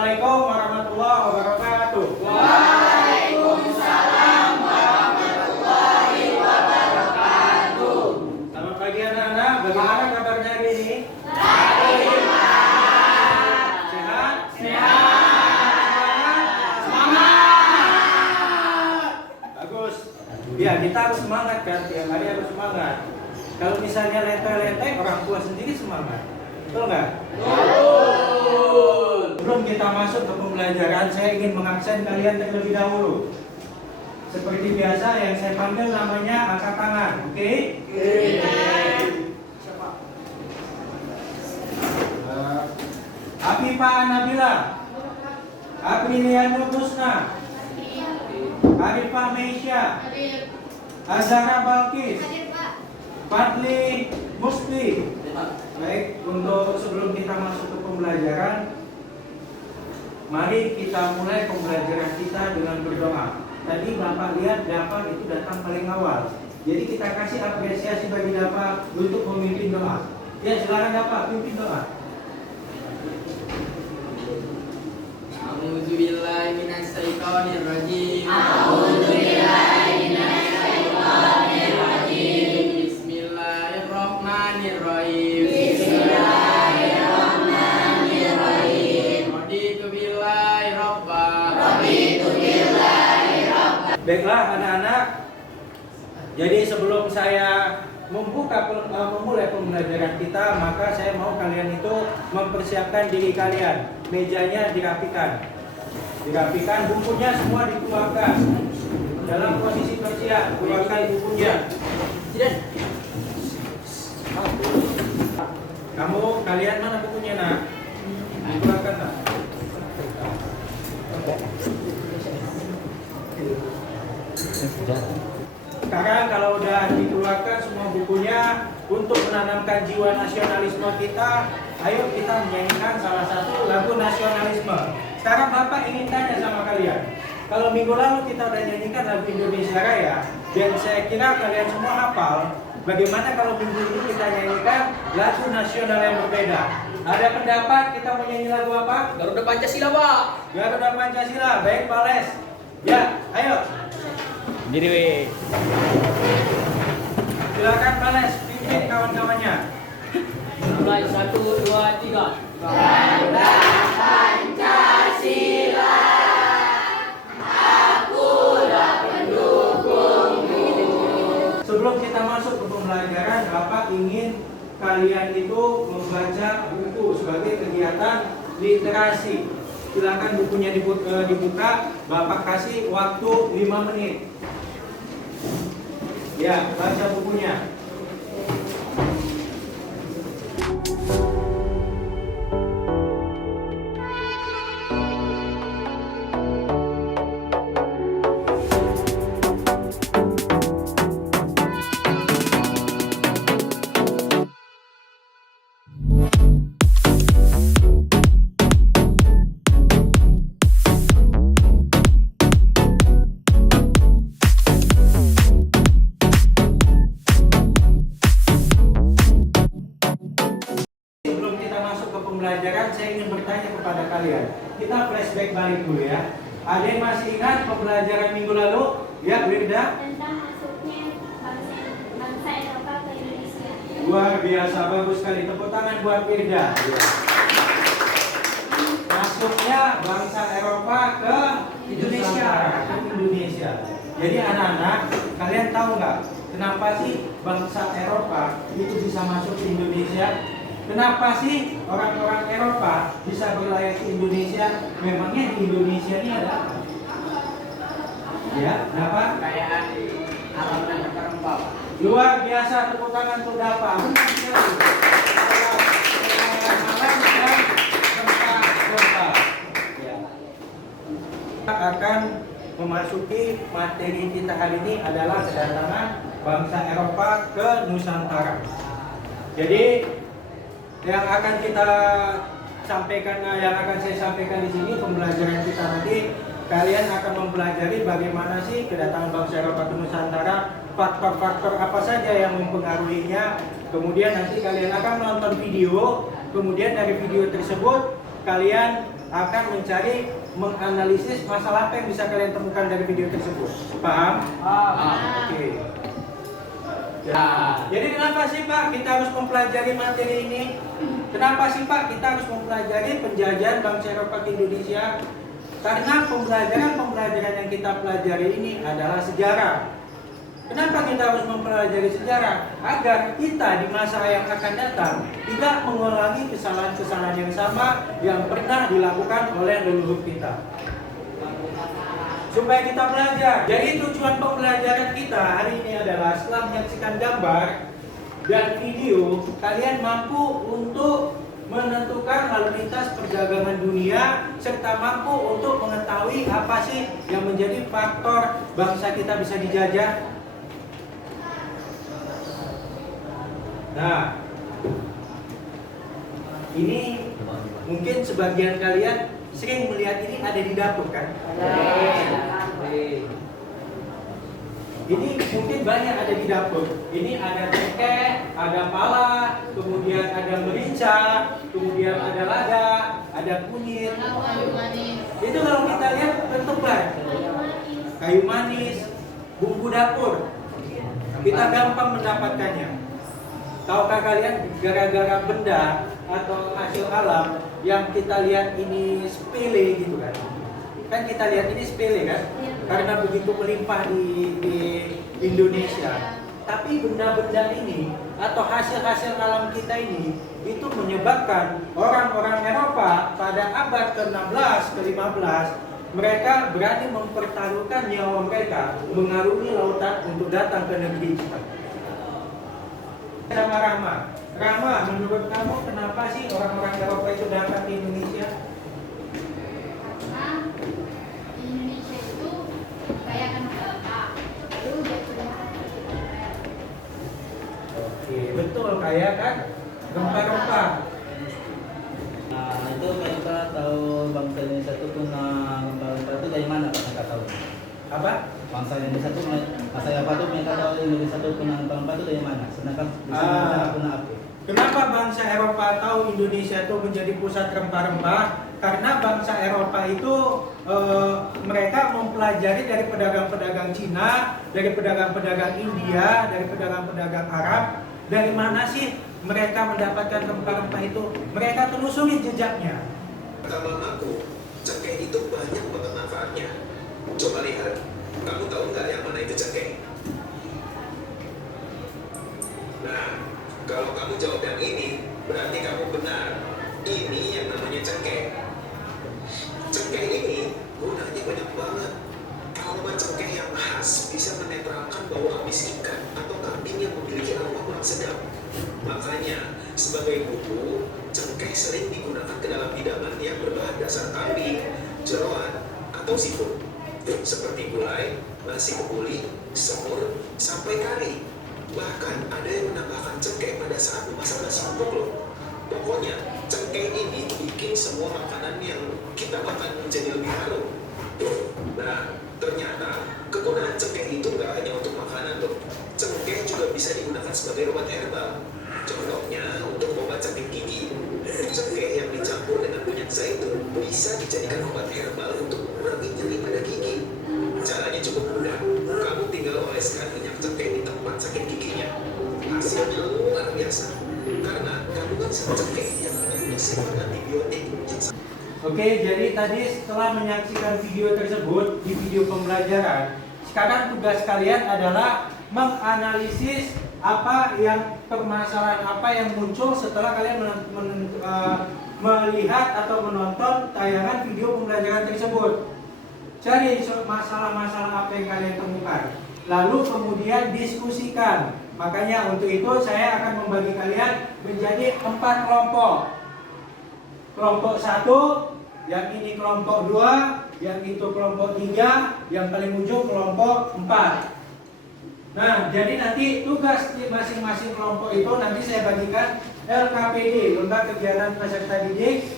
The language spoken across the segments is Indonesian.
Assalamualaikum warahmatullahi wabarakatuh. Waalaikumsalam warahmatullahi wabarakatuh. Selamat pagi anak-anak. Bagaimana kabarnya hari ini? Sehat? Semangat. Bagus. Ya, kita harus semangat kan, tiap hari harus semangat. Kalau misalnya lenteng-lenteng, orang tua sendiri semangat. Betul nggak? Sebelum kita masuk ke pembelajaran, saya ingin mengabsen kalian terlebih dahulu. Seperti biasa, yang saya panggil namanya angkat tangan, oke? Afifah Nabila, Aprilia Nurhusna, Arifah Meisya, Azhara Balkis, Fadli Musfi. Baik, untuk sebelum kita masuk ke pembelajaran, mari kita mulai pembelajaran kita dengan berdoa. Tadi Bapak lihat Dafa itu datang paling awal. Jadi kita kasih apresiasi bagi Dafa untuk memimpin doa. Ya, silakan Dafa, pimpin doa. A'udzubillahi minasyaitonirrajim. Bismillahirrahmanirrahim. Raditu billahi rabba. Baiklah anak-anak. Jadi sebelum saya memulai pembelajaran kita, maka saya mau kalian itu mempersiapkan diri kalian. Mejanya dirapikan. Dirapikan, bukunya semua dikeluarkan. Dalam posisi bersiap, keluarkan bukunya. Kalian mana bukunya, nak? Dikeluarkan, nak? Sekarang kalau udah dikeluarkan semua bukunya, untuk menanamkan jiwa nasionalisme kita, ayo kita menyanyikan salah satu lagu nasionalisme. Sekarang Bapak ingin tanya sama kalian, kalau minggu lalu kita udah nyanyikan lagu Indonesia Raya, dan saya kira kalian semua hafal, bagaimana kalau minggu ini kita nyanyikan lagu nasional yang berbeda? Ada pendapat kita mau nyanyi lagu apa? Garuda Pancasila, Pak. Garuda Pancasila. Baik, Pak Les. Ya, ayo. Jadi, Silakan Pak Les, pimpin kawan-kawannya. mulai 1, 2, 3. Garuda Pancasila, akulah pendukungmu. Sebelum kita masuk ke pembelajaran, Bapak ingin kalian itu membaca buku sebagai kegiatan literasi. Silakan bukunya dibuka, Bapak kasih waktu 5 menit. Ya, baca bukunya. Pembelajaran, saya ingin bertanya kepada kalian. Kita flashback balik dulu ya. Ada yang masih ingat pembelajaran minggu lalu? Ya, Wirda? Tentang masuknya bangsa Eropa ke Indonesia. Luar biasa, bagus sekali. Tepuk tangan buat Wirda. Masuknya bangsa Eropa ke Indonesia. Jadi anak-anak, kalian tahu nggak kenapa sih bangsa Eropa itu bisa masuk ke Indonesia? Kenapa sih orang-orang Eropa bisa berlayar ke Indonesia? Memangnya di Indonesia ini ada apa? Ya, kenapa? Kayak alam dan rempah. Luar biasa, tepuk tangan untuk Dafa. Benar sekali. Alam dan rempah. Ya. Kita akan memasuki materi kita hari ini adalah kedatangan bangsa Eropa ke Nusantara. Jadi yang akan saya sampaikan di sini, pembelajaran kita nanti, kalian akan mempelajari bagaimana sih kedatangan bangsa Eropa ke Nusantara, faktor-faktor apa saja yang mempengaruhinya. Kemudian nanti kalian akan menonton video, kemudian dari video tersebut kalian akan mencari, menganalisis masalah apa yang bisa kalian temukan dari video tersebut. Paham? Oke. Jadi kenapa sih Pak kita harus mempelajari materi ini? Kenapa sih Pak kita harus mempelajari penjajahan bangsa Eropa ke Indonesia? Karena pembelajaran yang kita pelajari ini adalah sejarah. Kenapa kita harus mempelajari sejarah? Agar kita di masa yang akan datang tidak mengulangi kesalahan-kesalahan yang sama yang pernah dilakukan oleh leluhur kita. Supaya kita belajar. Jadi tujuan pembelajaran kita hari ini adalah setelah menyaksikan gambar dan video, kalian mampu untuk menentukan lalu lintas perdagangan dunia serta mampu untuk mengetahui apa sih yang menjadi faktor bangsa kita bisa dijajah. Nah, ini mungkin sebagian kalian sering melihat ini ada di dapur kan? Ini mungkin banyak ada di dapur. Ini ada cengkeh, ada pala, kemudian ada merica, kemudian ada lada, ada kunyit. Itu kalau kita lihat tertebar. Kayu manis, bumbu dapur. Kita gampang mendapatkannya. Tahukah kalian gara-gara benda atau hasil alam yang kita lihat ini sepele gitu kan? Kan kita lihat ini sepele kan? Karena begitu melimpah di Indonesia. Tapi benda-benda ini atau hasil-hasil alam kita ini itu menyebabkan orang-orang Eropa pada abad ke-16, ke-15 mereka berani mempertaruhkan nyawa mereka mengarungi lautan untuk datang ke negeri kita. Sama Rama, menurut kamu kenapa sih orang-orang Eropa itu datang ke Indonesia? Karena di Indonesia itu kaya akan rempah. Lalu dia sudah. Oke, betul kaya kan rempah-rempah. Nah, itu kita tahu bangsa Indonesia itu punya rempah-rempah itu dari mana Pak? Kita tahu. Apa? Bangsa Indonesia itu masa apa tuh mereka tahu Indonesia itu punya rempah-rempah itu dari mana? Sedangkan di sini kita punya apa? Kenapa bangsa Eropa tahu Indonesia itu menjadi pusat rempah-rempah? Karena bangsa Eropa itu mereka mempelajari dari pedagang-pedagang Cina, dari pedagang-pedagang India, dari pedagang-pedagang Arab. Dari mana sih mereka mendapatkan rempah-rempah itu? Mereka telusuri jejaknya. Kalau aku, cengkeh itu banyak banget manfaatnya. Coba lihat, kamu tahu nggak yang mana itu cengkeh? Nah, kalau kamu jawab yang ini, berarti kamu benar. Ini yang namanya cengkeh. Cengkeh ini gunanya banyak banget. Aroma cengkeh yang khas bisa menetralkan bau amis ikan atau kambing yang memiliki aroma kurang sedap. Makanya, sebagai bumbu, cengkeh sering digunakan ke dalam hidangan yang berbahan dasar kambing, jeroan, atau seafood. Seperti gulai, nasi kebuli, semur, sampai kari. Bahkan ada yang menambahkan cengkeh pada saat memasak nasi uduk loh. Pokoknya, cengkeh ini bikin semua makanan yang kita makan menjadi lebih harum. Nah, ternyata kegunaan cengkeh itu nggak hanya untuk makanan loh. Cengkeh juga bisa digunakan sebagai obat herbal. Contohnya untuk obat sakit gigi. Cengkeh yang dicampur dengan minyak zaitun bisa dijadikan obat herbal untuk mengurangi nyeri pada gigi. Caranya cukup mudah. Kamu tinggal oleskan minyak cengkeh di tempat sakit giginya. Hasilnya luar biasa. Karena kandungan zat cengkeh yang mengandung sifat antibiotik yang Oke, jadi tadi setelah menyaksikan video tersebut di video pembelajaran, sekarang tugas kalian adalah menganalisis permasalahan apa yang muncul setelah kalian melihat atau menonton tayangan video pembelajaran tersebut. Cari masalah-masalah apa yang kalian temukan, lalu kemudian diskusikan. Makanya untuk itu saya akan membagi kalian menjadi 4 kelompok. Kelompok 1, yang ini kelompok 2, yang itu kelompok 3, yang paling ujung kelompok 4. Nah, jadi nanti tugas di masing-masing kelompok itu nanti saya bagikan LKPD, Lembaga Kegiatan Peserta Didik.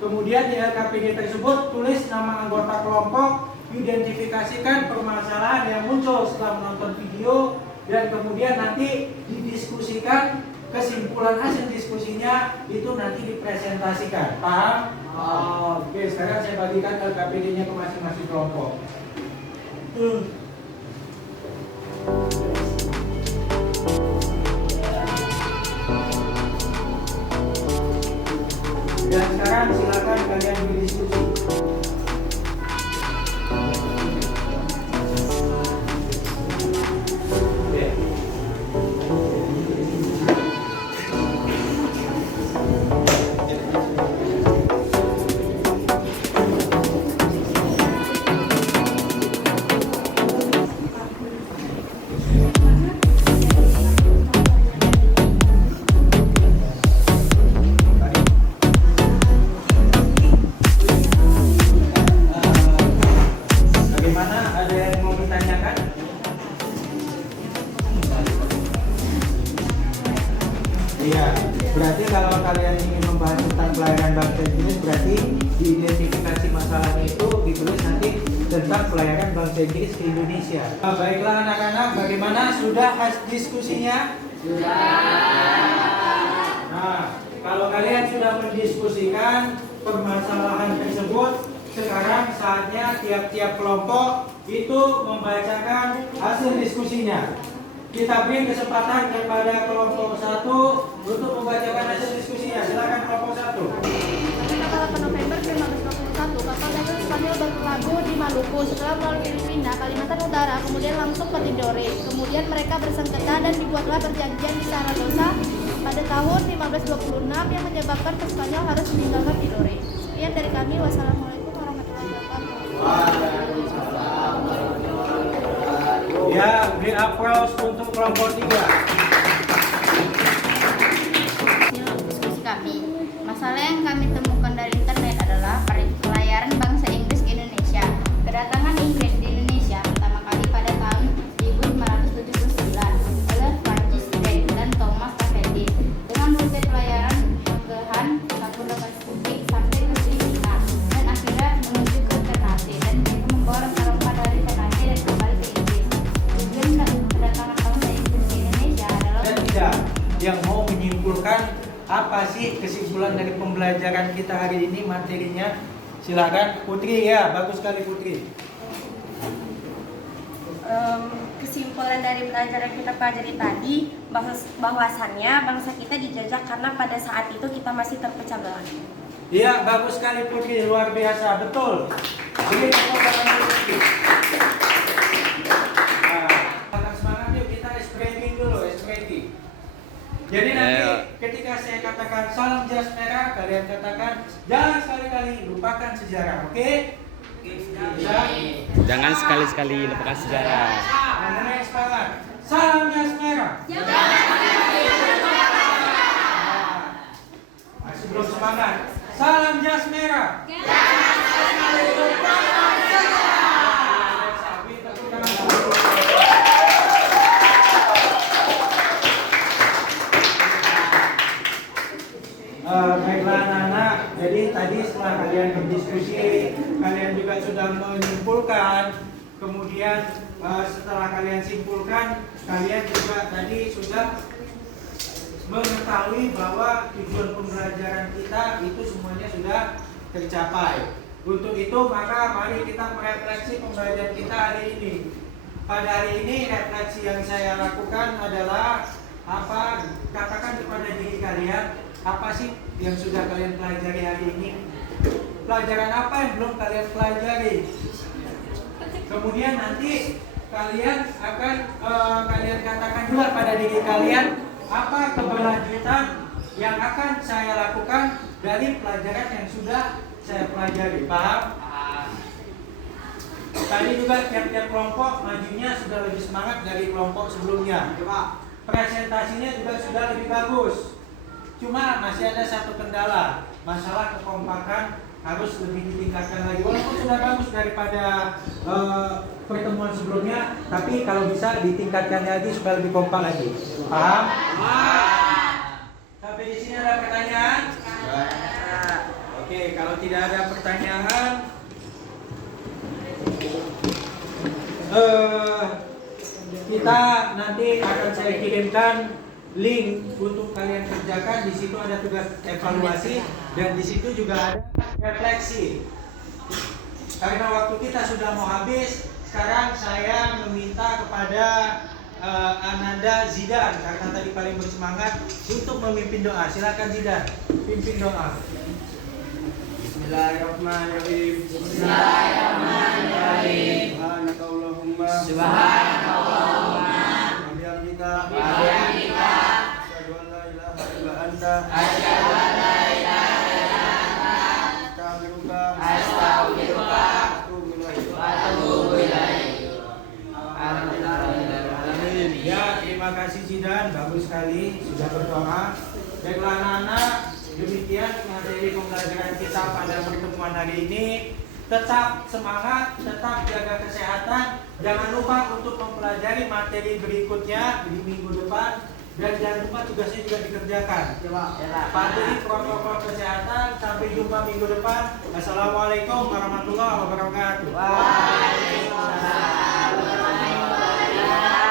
Kemudian di LKPD tersebut tulis nama anggota kelompok, identifikasikan permasalahan yang muncul setelah menonton video, dan kemudian nanti didiskusikan, kesimpulan hasil diskusinya itu nanti dipresentasikan. Paham? Oke, sekarang saya bagikan LKPD-nya ke masing-masing kelompok. Dan sekarang silakan kalian berdiskusi. Bagaimana? Ada yang mau ditanyakan? Iya, berarti kalau kalian ingin membahas tentang pelayaran bangsa Inggris, berarti diidentifikasi masalahnya itu ditulis nanti tentang pelayaran bangsa Inggris ke Indonesia. Baiklah anak-anak, bagaimana? Sudah diskusinya? Nah, kalau kalian sudah mendiskusikan permasalahan tersebut, sekarang saatnya tiap-tiap kelompok itu membacakan hasil diskusinya. Kita beri kesempatan kepada kelompok 1 untuk membacakan hasil diskusinya. Silakan kelompok 1. Pada tanggal 8 November 1921, kapal dagang Spanyol berlabuh di Maluku. Setelah melalui Filipina, Kalimantan Utara, kemudian langsung ke Tidore. Kemudian mereka bersengketa dan dibuatlah perjanjian di Saragossa pada tahun 1526 yang menyebabkan Spanyol harus meninggalkan Tidore. Sekian dari kami. Wassalamualaikum warahmatullahi wabarakatuh. Ya, beri aplaus untuk kelompok 3. Diskusi kami. Masalah yang kami temukan dari internet adalah pelayaran bangsa Inggris ke Indonesia. Kedatangan Inggris di Indonesia pertama kali pada tahun 1579 oleh Francis Drake dan Thomas Cavendish dengan rute pelayaran Magelang, Kapunda Pasifik sampai ke Filipina dan akhirnya menuju ke Ternate, dan mereka membawa rempah-rempah dari Ternate dan kembali ke Inggris. Tujuan kedatangan bangsa Inggris ke Indonesia adalah Tidak, yang mau menyimpulkan apa sih kesimpulan dari pembelajaran kita hari ini materinya? Silakan Putri. Ya, bagus sekali Putri. Kesimpulan dari pelajaran kita pelajari tadi bahwasannya bangsa kita dijajah karena pada saat itu kita masih terpecah belah. Iya, bagus sekali Putri, luar biasa, betul. Oke, tepuk tangan dulu, Putri. Nah, semangat yuk, kita explaining dulu, explaining. Jadi nanti ketika saya katakan salam jas merah, kalian katakan jangan sekali-kali lupakan sejarah, oke? Bisa? Jangan sekali-sekali lupakan sejarah. Mulai semangat. Salam jas merah. Masih belum semangat. Salam jas merah. Baiklah anak-anak, jadi tadi setelah kalian berdiskusi, kalian juga sudah menyimpulkan. Kemudian setelah kalian simpulkan, kalian juga tadi sudah mengetahui bahwa tujuan pembelajaran kita itu semuanya sudah tercapai. Untuk itu maka mari kita merefleksi pembelajaran kita hari ini. Pada hari ini refleksi yang saya lakukan adalah apa? Katakan kepada diri kalian, apa sih yang sudah kalian pelajari hari ini? Pelajaran apa yang belum kalian pelajari? Kemudian nanti kalian akan kalian katakan juga pada diri kalian, apa keberlanjutan yang akan saya lakukan dari pelajaran yang sudah saya pelajari. Paham? Tadi juga tiap-tiap kelompok majunya sudah lebih semangat dari kelompok sebelumnya. Presentasinya juga sudah lebih bagus. Cuma masih ada satu kendala, masalah kekompakan harus lebih ditingkatkan lagi. Walaupun sudah bagus daripada pertemuan sebelumnya, tapi kalau bisa ditingkatkan lagi supaya lebih kompak lagi. Paham? Sampai di sini ada pertanyaan? Oke, kalau tidak ada pertanyaan, kita nanti akan saya kirimkan link untuk kalian kerjakan. Di situ ada tugas evaluasi dan di situ juga ada refleksi. Karena waktu kita sudah mau habis, sekarang saya meminta kepada Ananda Zidan karena tadi paling bersemangat untuk memimpin doa. Silakan Zidan, pimpin doa. Bismillahirrahmanirrahim. Subhanakallahumma. Wabihamdika. Asyhadu an la ilaha illa anta. Astaghfiruka. Wa atubu ilaik. Ya, terima kasih Zidan, bagus sekali sudah berdoa. Baiklah anak-anak, demikian materi pembelajaran kita pada pertemuan hari ini. Tetap semangat, tetap jaga kesehatan. Jangan lupa untuk mempelajari materi berikutnya di minggu depan. Dan jangan lupa tugasnya juga dikerjakan. Patuhi protokol kesehatan. Sampai jumpa minggu depan. Assalamualaikum warahmatullahi wabarakatuh.